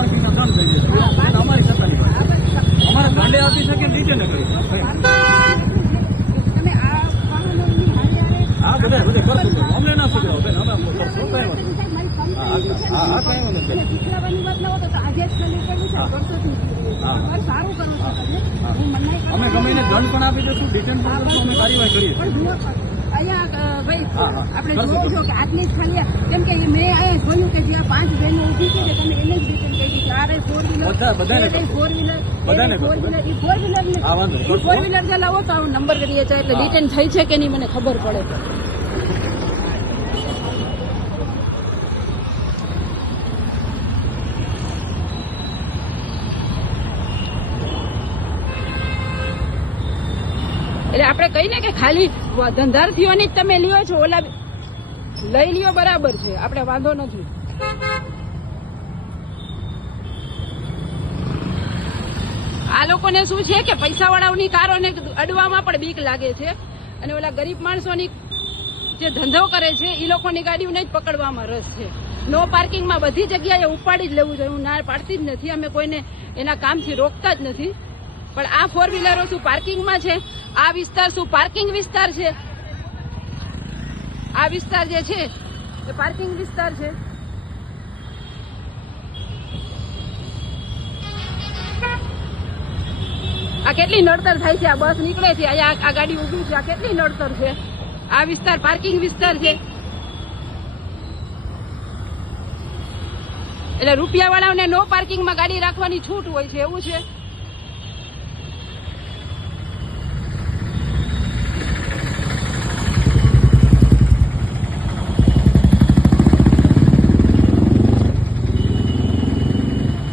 પાર્કિંગના કામ થઈ જશે અમારી સત્તાની વાત અમારે ગાંડે આપી શકે નીચે ન કરી હા બધા બધા કરશું અમને ના સુધરાવો બેન અમે કરશું કઈ વાત હા, હા, કાંઈ અમે ગમીને દંડ પણ આપી દઈશું ડિટેન પણ કરશું અમે કાર્યવાહી કરીએ અહીંયા ભાઈ. આપણે જોવો છો કે આટલી જ ખાલી કેમ કે મેં અહીંયા જોયું કે જ્યાં પાંચ બહેનો ઊભી છે કે તમે એને જ રિટર્ન કરી દીધી આ રહી ફોર વ્હીલર બધા- બધાને બધાને ફોર વ્હીલર જે લાવો તો નંબર કરીએ છીએ એટલે. રિટર્ન થઈ છે કે નહીં મને ખબર પડે. એટલે આપણે કહીને કે ખાલી ધંધાર્થીઓની જ તમે લ્યો છો ઓલા લઈ લ્યો બરાબર છે આપણે વાંધો નથી. આ લોકોને શું છે કે પૈસાવાળાઓની કારોને અડવામાં પણ બીક લાગે છે. અને ઓલા ગરીબ માણસોની જે ધંધો કરે છે એ લોકોની ગાડીઓને જ પકડવામાં રસ છે. નો પાર્કિંગમાં બધી જગ્યાએ ઉપાડી જ લેવું જોઈએ. હું ના પાડતી જ નથી. અમે કોઈને એના કામથી રોકતા જ નથી. પણ આ ફોર વ્હીલરો શું પાર્કિંગમાં છે? આ વિસ્તાર શું પાર્કિંગ વિસ્તાર છે? આ વિસ્તાર જે છે, એ પાર્કિંગ વિસ્તાર છે. આ કેટલી નડતર થાય છે? આ બસ નીકળે છે? અહીંયા આ ગાડી ઊભી છે? આ કેટલી નડતર છે? આ વિસ્તાર પાર્કિંગ વિસ્તાર છે. એટલે રૂપિયા વાળાઓને નો પાર્કિંગમાં ગાડી રાખવાની છૂટ હોય છે, એવું છે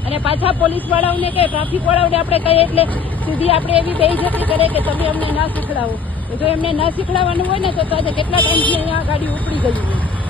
અને પાછા પોલીસ વાળાઓને કે ટ્રાફિક વાળાઓને આપણે કહીએ એટલે સીધી આપણે એવી બેઇજતી કરે કે તમે અમને ના શીખડાવો. જો એમને ના શીખડાવવાનું હોય ને તો આજે કેટલા ટાઈમથી અહીંયા ગાડી ઉપડી ગઈ હોય.